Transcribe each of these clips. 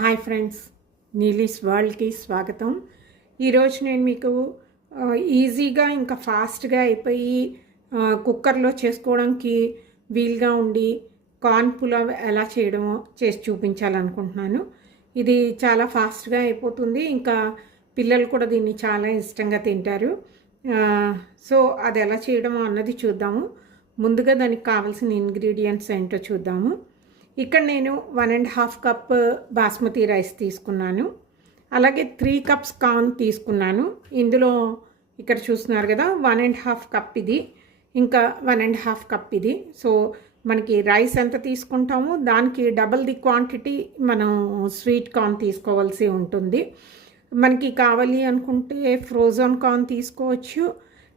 Hi friends, నీలీస్ వరల్డ్కి స్వాగతం. ఈరోజు నేను మీకు ఈజీగా ఇంకా ఫాస్ట్గా అయిపోయి కుక్కర్లో చేసుకోవడానికి వీలుగా ఉండి కార్న్ పులావ్ ఎలా చేయడమో చేసి చూపించాలనుకుంటున్నాను. ఇది చాలా ఫాస్ట్గా అయిపోతుంది, ఇంకా పిల్లలు కూడా దీన్ని చాలా ఇష్టంగా తింటారు. సో అది ఎలా చేయడమో అన్నది చూద్దాము. ముందుగా దానికి కావాల్సిన ఇంగ్రీడియంట్స్ ఏంటో చూద్దాము. ఇక్కడ నేను 1.5 కప్ బాస్మతి రైస్ తీసుకున్నాను. అలాగే 3 కప్స్ కార్న్ తీసుకున్నాను. ఇందులో ఇక్కడ చూస్తున్నారు కదా, 1.5 కప్ ఇది, ఇంకా 1.5 కప్ ఇది. సో మనకి రైస్ ఎంత తీసుకుంటామో దానికి డబల్ ది క్వాంటిటీ మనం స్వీట్ కార్న్ తీసుకోవాల్సి ఉంటుంది. మనకి కావాలి అనుకుంటే ఫ్రోజన్ కార్న్ తీసుకోవచ్చు,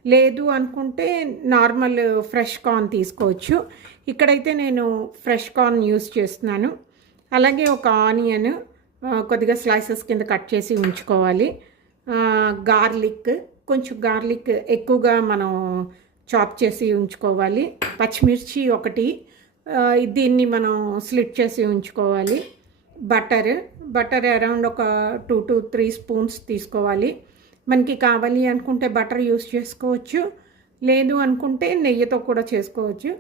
లేదు అనుకుంటే నార్మల్ ఫ్రెష్ కార్న్ తీసుకోవచ్చు. ఇక్కడైతే నేను ఫ్రెష్ కార్న్ యూస్ చేస్తున్నాను. అలాగే ఒక ఆనియన్ కొద్దిగా స్లైసెస్ కింద కట్ చేసి ఉంచుకోవాలి. గార్లిక్, కొంచెం గార్లిక్ ఎక్కువగా మనం చాప్ చేసి ఉంచుకోవాలి. పచ్చిమిర్చి ఒకటి, దీన్ని మనం స్లిట్ చేసి ఉంచుకోవాలి. బటర్ అరౌండ్ ఒక 2 to 3 స్పూన్స్ తీసుకోవాలి. మనకి కావాలి అనుకుంటే బటర్ యూస్ చేసుకోవచ్చు, లేదు అనుకుంటే నెయ్యితో కూడా చేసుకోవచ్చు.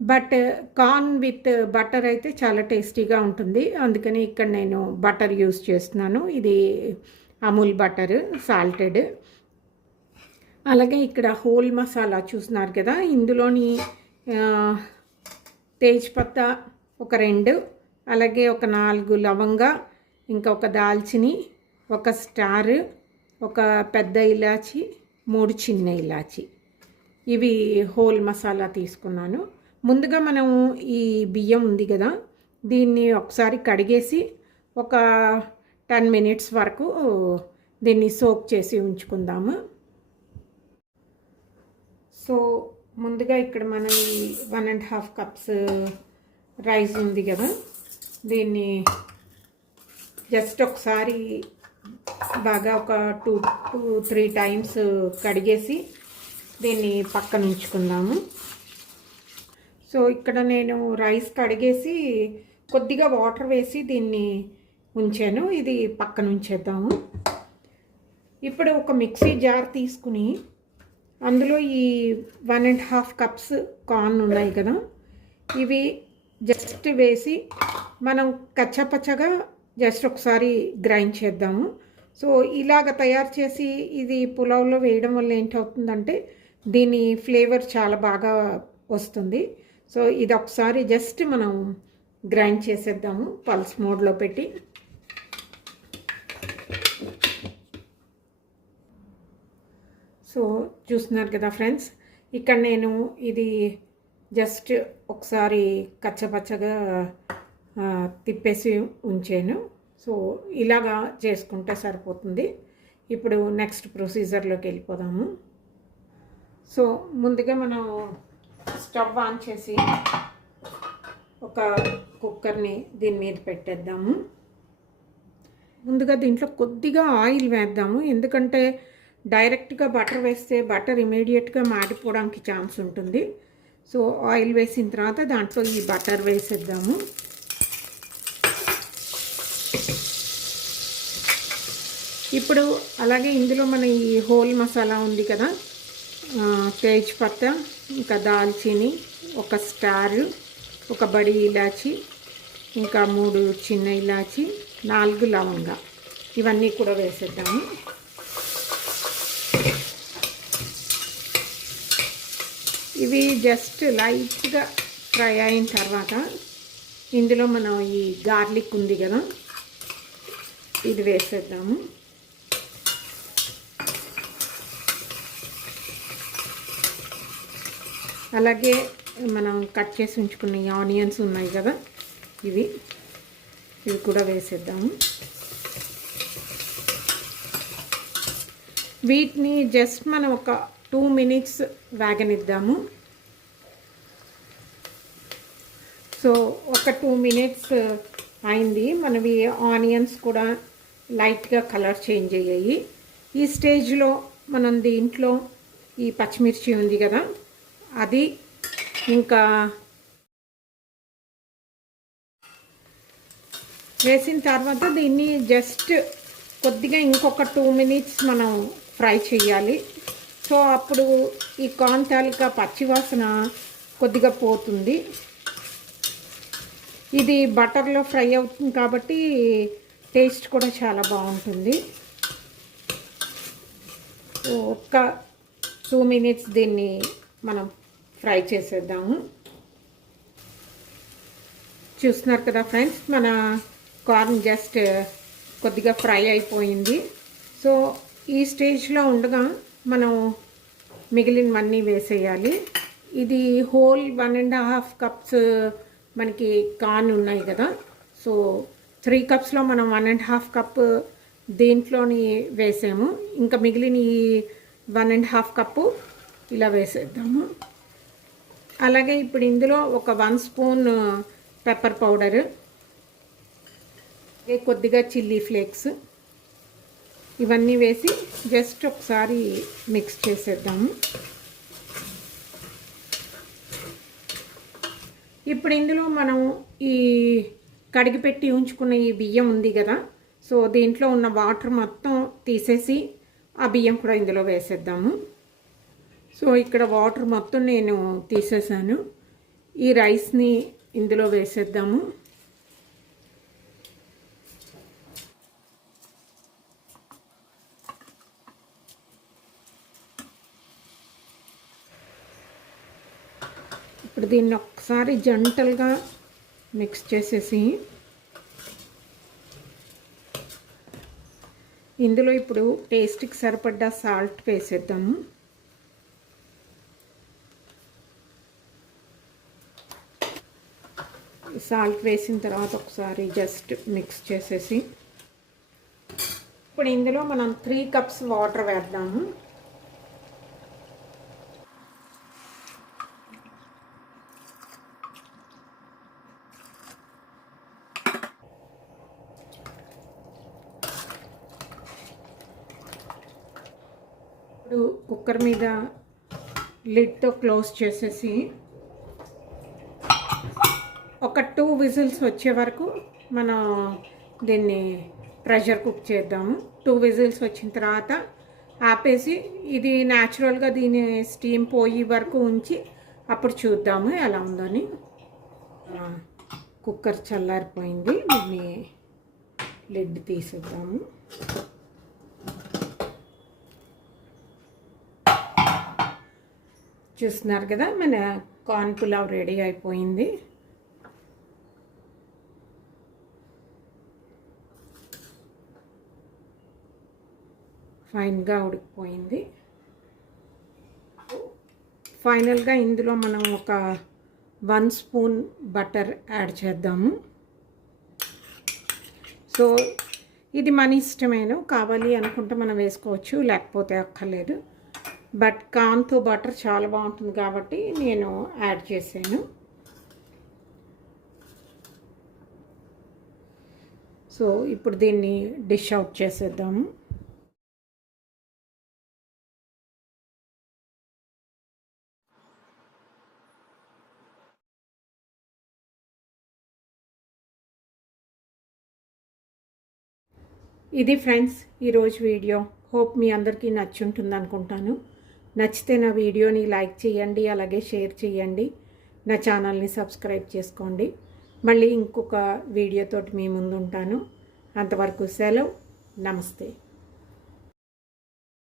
బట్ కార్న్ విత్ బటర్ అయితే చాలా టేస్టీగా ఉంటుంది, అందుకని ఇక్కడ నేను బటర్ యూస్ చేస్తున్నాను. ఇది అమూల్ బటర్, సాల్టెడ్. అలాగే ఇక్కడ హోల్ మసాలా చూస్తున్నారు కదా, ఇందులోని తేజ్పత్తా ఒక 2, అలాగే ఒక 4 లవంగా, ఇంకా ఒక దాల్చిని, ఒక స్టార్, ఒక పెద్ద ఇలాచి, 3 చిన్న ఇలాచి, ఇవి హోల్ మసాలా తీసుకున్నాను. ముందుగా మనం ఈ బియ్యం ఉంది కదా, దీన్ని ఒకసారి కడిగేసి ఒక 10 మినిట్స్ వరకు దీన్ని సోక్ చేసి ఉంచుకుందాము. సో ముందుగా ఇక్కడ మన ఈ 1.5 కప్స్ రైస్ ఉంది కదా, దీన్ని జస్ట్ ఒకసారి బాగా ఒక 2 to 3 టైమ్స్ కడిగేసి దీన్ని పక్కన ఉంచుకుందాము. సో ఇక్కడ నేను రైస్ కడిగేసి కొద్దిగా వాటర్ వేసి దీన్ని ఉంచాను, ఇది పక్కన ఉంచేద్దాము. ఇప్పుడు ఒక మిక్సీ జార్ తీసుకుని అందులో ఈ 1.5 కప్స్ కార్న్ ఉన్నాయి కదా, ఇవి జస్ట్ వేసి మనం కచ్చపచ్చగా జస్ట్ ఒకసారి గ్రైండ్ చేద్దాము. సో ఇలాగ తయారు చేసి ఇది పులావ్లో వేయడం వల్ల ఏంటవుతుందంటే దీని ఫ్లేవర్ చాలా బాగా వస్తుంది. సో ఇది ఒకసారి జస్ట్ మనం గ్రైండ్ చేసేద్దాము పల్స్ మోడ్లో పెట్టి. సో చూస్తున్నారు కదా ఫ్రెండ్స్, ఇక్కడ నేను ఇది జస్ట్ ఒకసారి కచ్చపచ్చగా తిప్పేసి ఉంచాను. సో ఇలాగా చేసుకుంటే సరిపోతుంది. ఇప్పుడు నెక్స్ట్ ప్రొసీజర్లోకి వెళ్ళిపోదాము. సో ముందుగా మనం స్టవ్ ఆన్ చేసి ఒక కుక్కర్ని దీని మీద పెట్టేద్దాము. ముందుగా దీంట్లో కొద్దిగా ఆయిల్ వేద్దాము, ఎందుకంటే డైరెక్ట్గా బటర్ వేస్తే బటర్ ఇమీడియట్గా మాడిపోవడానికి ఛాన్స్ ఉంటుంది. సో ఆయిల్ వేసిన తర్వాత దాంట్లో ఈ బటర్ వేసేద్దాము. ఇప్పుడు అలాగే ఇందులో మన ఈ హోల్ మసాలా ఉంది కదా, తేజ్పత్తా, ఇంకా దాల్చిని, ఒక స్టార్, ఒక బడి ఇలాచి, ఇంకా 3 చిన్న ఇలాచి, 4 లవంగా, ఇవన్నీ కూడా వేసేద్దాము. ఇవి జస్ట్ లైట్గా ఫ్రై అయిన తర్వాత ఇందులో మనం ఈ గార్లిక్ ఉంది కదా, ఇది వేసేద్దాము. అలాగే మనం కట్ చేసి ఉంచుకున్న ఈ ఆనియన్స్ ఉన్నాయి కదా, ఇవి కూడా వేసేద్దాము. వీటిని జస్ట్ మనం ఒక 2 మినిట్స్ వేగనిద్దాము. సో ఒక 2 మినిట్స్ అయింది, మనవి ఆనియన్స్ కూడా లైట్గా కలర్ చేంజ్ అయ్యాయి. ఈ స్టేజ్లో మనం దీంట్లో ఈ పచ్చిమిర్చి ఉంది కదా, అది ఇంకా వేసిన తర్వాత దీన్ని జస్ట్ కొద్దిగా ఇంకొక 2 మినిట్స్ మనం ఫ్రై చేయాలి. సో అప్పుడు ఈ కార్న్ తాలూకా పచ్చివాసన కొద్దిగా పోతుంది. ఇది బటర్లో ఫ్రై అవుతుంది కాబట్టి టేస్ట్ కూడా చాలా బాగుంటుంది. ఒక్క 2 మినిట్స్ దీన్ని మనం ఫ్రై చేసేద్దాము. చూస్తున్నారు కదా ఫ్రెండ్స్, మన కార్న్ జస్ట్ కొద్దిగా ఫ్రై అయిపోయింది. సో ఈ స్టేజ్లో ఉండగా మనం మిగిలినవన్నీ వేసేయాలి. ఇది హోల్ 1.5 కప్స్ మనకి కార్న్ ఉన్నాయి కదా. సో 3 కప్స్లో మనం 1.5 కప్ దీంట్లోని వేసాము. ఇంకా మిగిలిన ఈ 1.5 కప్పు ఇలా వేసేద్దాము. అలాగే ఇప్పుడు ఇందులో ఒక 1 స్పూన్ పెప్పర్ పౌడర్, కొద్దిగా చిల్లీ ఫ్లేక్స్ ఇవన్నీ వేసి జస్ట్ ఒకసారి మిక్స్ చేసేద్దాము. ఇప్పుడు ఇందులో మనం ఈ కడిగి పెట్టి ఉంచుకున్న ఈ బియ్యం ఉంది కదా. సో దీంట్లో ఉన్న వాటర్ మొత్తం తీసేసి ఆ బియ్యం కూడా ఇందులో వేసేద్దాము. సో ఇక్కడ వాటర్ మొత్తం నేను తీసేసాను. ఈ రైస్ని ఇందులో వేసేద్దాము. ఇప్పుడు దీన్ని ఒకసారి జంటల్గా మిక్స్ చేసేసి ఇందులో ఇప్పుడు టేస్ట్కి సరిపడ్డ సాల్ట్ వేసేద్దాము. సాల్ట్ వేసిన తర్వాత ఒకసారి జస్ట్ మిక్స్ చేసేసి ఇప్పుడు ఇందులో మనం 3 కప్స్ వాటర్ వేద్దాము. ఇప్పుడు కుక్కర్ మీద లిడ్తో క్లోజ్ చేసేసి ఒక 2 విజిల్స్ వచ్చే వరకు మనం దీన్ని ప్రెషర్ కుక్ చేద్దాము. 2 విజిల్స్ వచ్చిన తర్వాత ఆపేసి ఇది న్యాచురల్గా దీని స్టీమ్ పోయి వరకు ఉంచి అప్పుడు చూద్దాము ఎలా ఉందని. కుక్కర్ చల్లారిపోయింది. దీన్ని లిడ్ తీసేద్దాము. చూస్తున్నారు కదా, మన కార్న్ పులావ్ రెడీ అయిపోయింది. ఫైన్గా ఉడికిపోయింది. ఫైనల్గా ఇందులో మనం ఒక 1 స్పూన్ బటర్ యాడ్ చేద్దాము. సో ఇది మన ఇష్టమేను, కావాలి అనుకుంటే మనం వేసుకోవచ్చు, లేకపోతే అక్కర్లేదు. బట్ కార్న్తో బటర్ చాలా బాగుంటుంది కాబట్టి నేను యాడ్ చేశాను. సో ఇప్పుడు దీన్ని డిష్ అవుట్ చేసేద్దాము. ఇది ఫ్రెండ్స్ ఈరోజు వీడియో. హోప్ మీ అందరికీ నచ్చుంటుంది అనుకుంటాను. నచ్చితే నా వీడియోని లైక్ చేయండి, అలాగే షేర్ చేయండి, నా ఛానల్ని సబ్స్క్రైబ్ చేసుకోండి. మళ్ళీ ఇంకొక వీడియోతోటి మీ ముందు ఉంటాను. అంతవరకు సెలవు. నమస్తే.